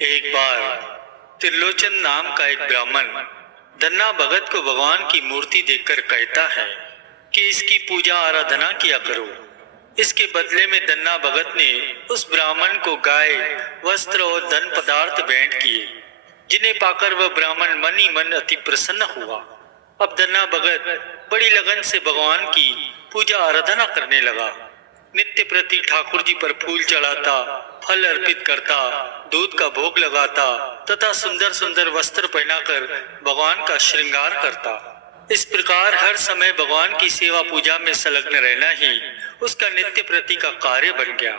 एक बार त्रिलोचन नाम का एक ब्राह्मण धन्ना भगत को भगवान की मूर्ति देखकर कहता है कि इसकी पूजा आराधना किया करो। इसके बदले में धन्ना भगत ने उस ब्राह्मण को गाय, वस्त्र और धन पदार्थ भेंट किए, जिन्हें पाकर वह ब्राह्मण मन ही मन अति प्रसन्न हुआ। अब धन्ना भगत बड़ी लगन से भगवान की पूजा आराधना करने लगा। नित्य प्रति ठाकुर जी पर फूल चढ़ाता, फल अर्पित करता, दूध का भोग लगाता तथा सुंदर सुंदर वस्त्र पहनाकर भगवान का श्रृंगार करता। इस प्रकार हर समय भगवान की सेवा पूजा में संलग्न रहना ही उसका नित्य प्रति का कार्य बन गया।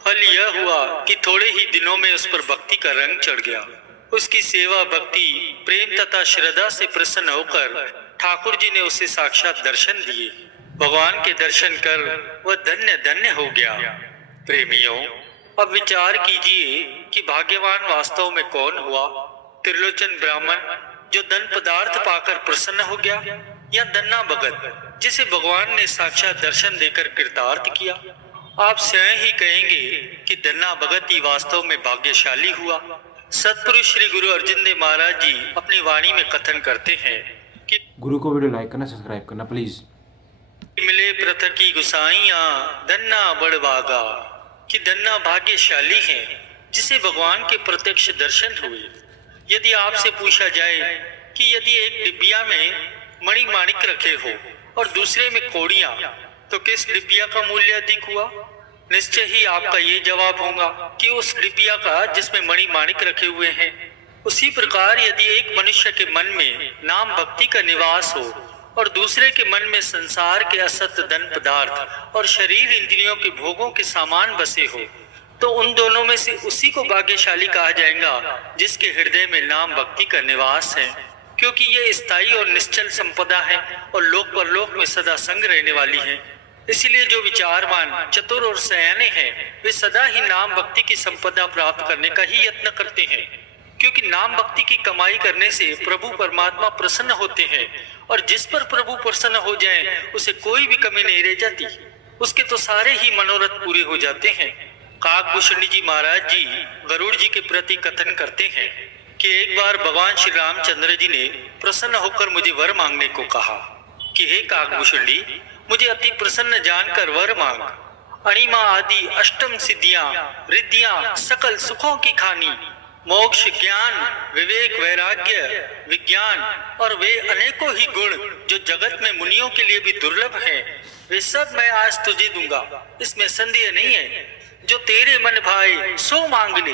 फल यह हुआ कि थोड़े ही दिनों में उस पर भक्ति का रंग चढ़ गया। उसकी सेवा, भक्ति, प्रेम तथा श्रद्धा से प्रसन्न होकर ठाकुर जी ने उसे साक्षात दर्शन दिए। भगवान के दर्शन कर वह धन्य धन्य हो गया। प्रेमियों, अब विचार कीजिए कि भाग्यवान वास्तव में कौन हुआ, त्रिलोचन ब्राह्मण जो धन पदार्थ पाकर प्रसन्न हो गया, या धन्ना भगत जिसे भगवान ने साक्षात दर्शन देकर कृतार्थ किया। आप स्वयं ही कहेंगे कि धन्ना भगत ही वास्तव में भाग्यशाली हुआ। सतपुरुष श्री गुरु अर्जुन देव महाराज जी अपनी वाणी में कथन करते हैं कि गुरु को वीडियो लाइक करना, सब्सक्राइब करना प्लीज। मिले प्रथ की गुसाइया धन्ना बड़भागा, कि धन्ना भाग्यशाली है जिसे भगवान के प्रत्यक्ष दर्शन हुए। यदि आपसे पूछा जाए कि यदि एक डिब्बिया में मणि माणिक रखे हो और दूसरे में कौड़ियां, तो किस डिब्बिया का मूल्य अधिक हुआ? निश्चय ही आपका ये जवाब होगा कि उस डिब्बिया का जिसमें मणि माणिक रखे हुए हैं। उसी प्रकार यदि एक मनुष्य के मन में नाम भक्ति का निवास हो और दूसरे के मन में संसार के असत्य धन पदार्थ और शरीर इंद्रियों के भोगों के सामान बसे हो, तो उन दोनों में से उसी को भाग्यशाली कहा जाएगा जिसके हृदय में नाम भक्ति का निवास है, क्योंकि ये स्थायी और निश्चल संपदा है और लोक परलोक में सदा संग रहने वाली है। इसलिए जो विचारवान, चतुर और सयाने हैं, वे सदा ही नाम भक्ति की संपदा प्राप्त करने का ही यत्न करते हैं, क्योंकि नाम भक्ति की कमाई करने से प्रभु परमात्मा प्रसन्न होते हैं और जिस पर प्रभु प्रसन्न हो जाए उसे कोई भी कमी नहीं रह जाती, उसके तो सारे ही मनोरथ पूरे हो जाते हैं। काकभूषणी जी महाराज जी गरुड़ जी के प्रति कथन करते हैं कि एक बार भगवान श्री रामचंद्र जी ने प्रसन्न होकर मुझे वर मांगने को कहा कि हे काकभूषणी, मुझे अति प्रसन्न जानकर वर मांग। अणिमा आदि अष्टम सिद्धियां, रिद्धियां, सकल सुखों की खानी, मोक्ष, ज्ञान, विवेक, वैराग्य, विज्ञान और वे अनेकों ही गुण जो जगत में मुनियों के लिए भी दुर्लभ हैं, वे सब मैं आज तुझे दूंगा, इसमें संदेह नहीं है। जो तेरे मन भाए सो मांग ले।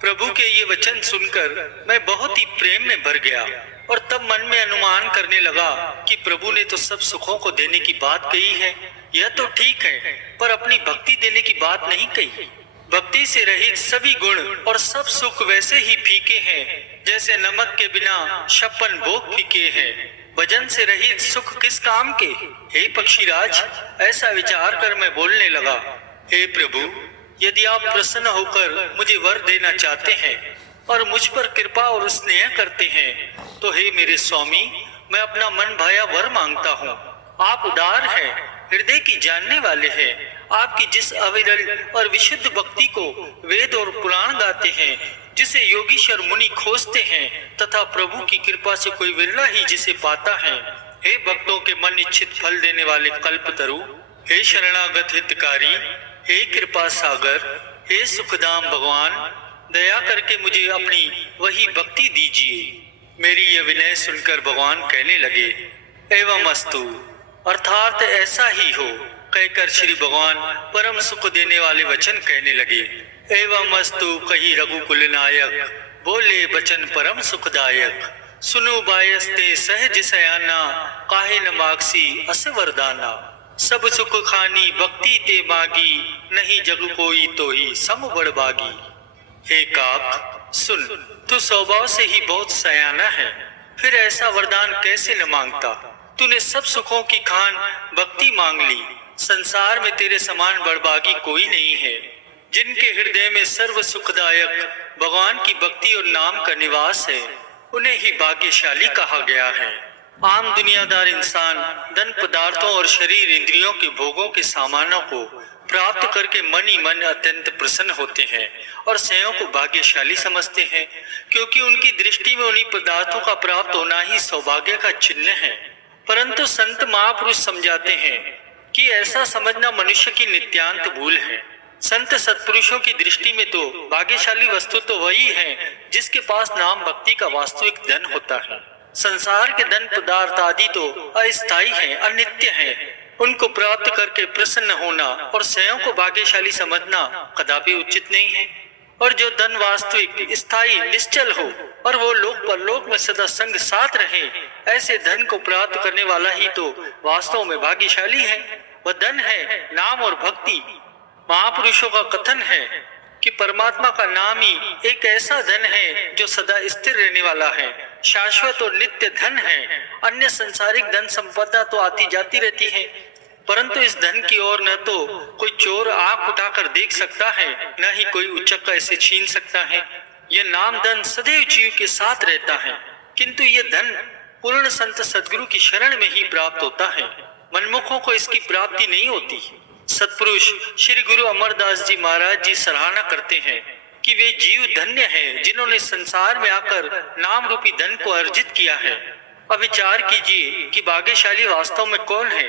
प्रभु के ये वचन सुनकर मैं बहुत ही प्रेम में भर गया और तब मन में अनुमान करने लगा कि प्रभु ने तो सब सुखों को देने की बात कही है, यह तो ठीक है, पर अपनी भक्ति देने की बात नहीं कही। भक्ति से रहित सभी गुण और सब सुख वैसे ही फीके हैं जैसे नमक के बिना छप्पन भोग फीके हैं। भजन से रहित सुख किस काम के? हे पक्षीराज, ऐसा विचार कर मैं बोलने लगा, हे प्रभु, यदि आप प्रसन्न होकर मुझे वर देना चाहते हैं और मुझ पर कृपा और स्नेह करते हैं, तो हे मेरे स्वामी, मैं अपना मन भाया वर मांगता हूँ। आप उदार हैं, हृदय की जानने वाले हैं। आपकी जिस अविरल और विशुद्ध भक्ति को वेद और पुराण गाते हैं, जिसे योगीश्वर मुनि खोजते हैं तथा प्रभु की कृपा से कोई विरला ही जिसे पाता है, हे भक्तों के मन इच्छित फल देने वाले कल्पतरु, हे शरणागत हितकारी, हे कृपा सागर, हे सुखधाम भगवान, दया करके मुझे अपनी वही भक्ति दीजिए। मेरी यह विनय सुनकर भगवान कहने लगे, एवं अस्तु, अर्थात ऐसा ही हो, कहकर श्री भगवान परम सुख देने वाले वचन कहने लगे। एवं अस्तु कही रघुकुल नायक, बोले वचन परम सुखदायक। सुनो बायस्ते सहज सयाना, काहे न मागसी अस वरदाना। सब सुख खानी भक्ति ते मागी, नहीं जग कोई तो ही सम बड़भागी। हे काक सुन, तू स्वभाव से ही बहुत सयाना है, फिर ऐसा वरदान कैसे न मांगता? तूने सब सुखों की खान भक्ति मांग ली। संसार में तेरे समान बड़भागी कोई नहीं है। जिनके हृदय में सर्व सुखदायक भगवान की भक्ति और नाम का निवास है, उन्हें ही भाग्यशाली कहा गया है। आम दुनियादार इंसान धन पदार्थों और शरीर इंद्रियों के भोगों के सामानों को प्राप्त करके मन ही मन अत्यंत प्रसन्न होते हैं और स्वयं को भाग्यशाली समझते हैं, क्योंकि उनकी दृष्टि में उन्हीं पदार्थों का प्राप्त होना ही सौभाग्य का चिन्ह है। परंतु संत महापुरुष समझाते हैं कि ऐसा समझना मनुष्य की नित्यांत भूल है। संत सत्पुरुषों की दृष्टि में तो भाग्यशाली वस्तु तो वही है जिसके पास नाम भक्ति का वास्तविक धन होता है। संसार के धन पदार्थ आदि तो अस्थायी हैं, अनित्य हैं। उनको प्राप्त करके प्रसन्न होना और स्वयं को भाग्यशाली समझना कदापि उचित नहीं है। और जो धन वास्तविक, स्थायी, निश्चल हो और वो लोक परलोक में सदा संग साथ रहे, ऐसे धन को प्राप्त करने वाला ही तो वास्तव में भाग्यशाली है। वह धन है नाम और भक्ति। महापुरुषों का कथन है कि परमात्मा का नाम ही एक ऐसा धन है जो सदा स्थिर रहने वाला है, शाश्वत और नित्य धन है। अन्य संसारिक धन संपदा तो आती जाती रहती है, परंतु इस धन की ओर न तो कोई चोर आंख उठाकर देख सकता है, न ही कोई उचक्का इसे छीन सकता है। यह नाम धन सदैव जीव के साथ रहता है, किंतु यह धन पूर्ण संत सद्गुरु की शरण में ही प्राप्त होता है। मनमुखों को इसकी प्राप्ति नहीं होती। सत्पुरुष श्री गुरु अमरदास जी महाराज जी सराहना करते हैं कि वे जीव धन्य हैं जिन्होंने संसार में आकर नाम रूपी धन को अर्जित किया है। अब विचार कीजिए कि भाग्यशाली वास्तव में कौन है।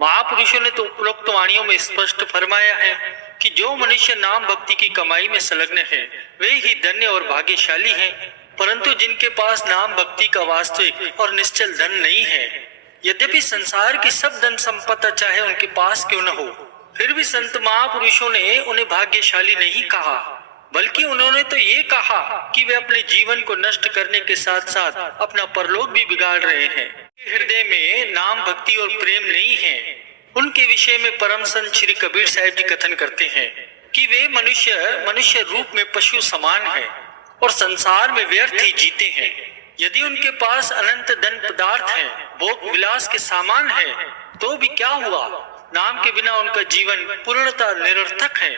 महापुरुषों ने तो उपरोक्त वाणियों में स्पष्ट फरमाया है कि जो मनुष्य नाम भक्ति की कमाई में संलग्न है वे ही धन्य और भाग्यशाली हैं। परंतु जिनके पास नाम भक्ति का वास्तविक और निश्चल धन नहीं है, यद्यपि संसार की सब धन संपदा चाहे उनके पास क्यों न हो, फिर भी संत महापुरुषों ने उन्हें भाग्यशाली नहीं कहा, बल्कि उन्होंने तो ये कहा कि वे अपने जीवन को नष्ट करने के साथ साथ अपना परलोक भी बिगाड़ रहे हैं। हृदय में नाम भक्ति और प्रेम नहीं है। उनके विषय में परम संत श्री कबीर साहिब जी कथन करते हैं कि वे मनुष्य रूप में पशु समान है और संसार में व्यर्थ ही जीते हैं। यदि उनके पास अनंत धन पदार्थ है, भोग विलास के सामान है, तो भी क्या हुआ, नाम के बिना उनका जीवन पूर्णतः निरर्थक है।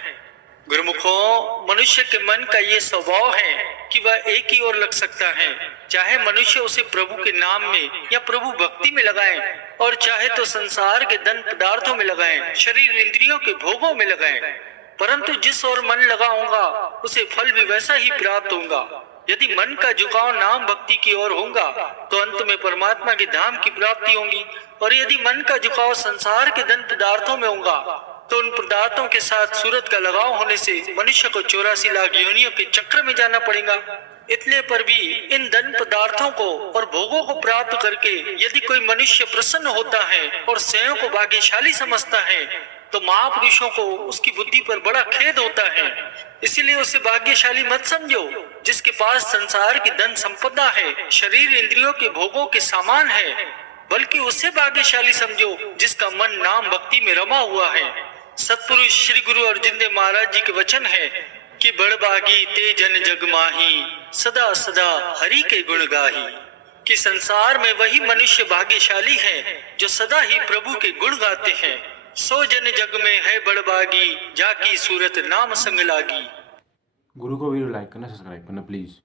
गुरुमुखों, मनुष्य के मन का ये स्वभाव है कि वह एक ही ओर लग सकता है, चाहे मनुष्य उसे प्रभु के नाम में या प्रभु भक्ति में लगाए और चाहे तो संसार के धन पदार्थों में लगाए, शरीर इंद्रियों के भोगों में लगाए। परंतु जिस ओर मन लगाऊंगा उसे फल भी वैसा ही प्राप्त होगा। यदि मन का झुकाव नाम भक्ति की ओर होगा तो अंत में परमात्मा के धाम की प्राप्ति होगी, और यदि मन का झुकाव संसार के धन पदार्थों में होगा तो उन पदार्थों के साथ सूरत का लगाव होने से मनुष्य को 84 लाख योनियों के चक्र में जाना पड़ेगा। इतने पर भी इन धन पदार्थों को और भोगों को प्राप्त करके यदि कोई मनुष्य प्रसन्न होता है और स्वयं को भाग्यशाली समझता है तो महापुरुषों को उसकी बुद्धि पर बड़ा खेद होता है। इसीलिए उसे भाग्यशाली मत समझो जिसके पास संसार की धन संपदा है, शरीर इंद्रियों के भोगों के सामान है, बल्कि उसे भाग्यशाली समझो जिसका मन नाम भक्ति में रमा हुआ है। सत्पुरुष श्री गुरु अर्जुन देव महाराज जी के वचन है कि बड़बागी ते जन जग माही, सदा सदा हरि के गुण गाही। कि संसार में वही मनुष्य भाग्यशाली है जो सदा ही प्रभु के गुण गाते हैं। सो जन जग में है बड़बागी, जाकी सूरत नाम संग लागी। गुरु को वीडियो लाइक करना, सब्सक्राइब करना प्लीज़।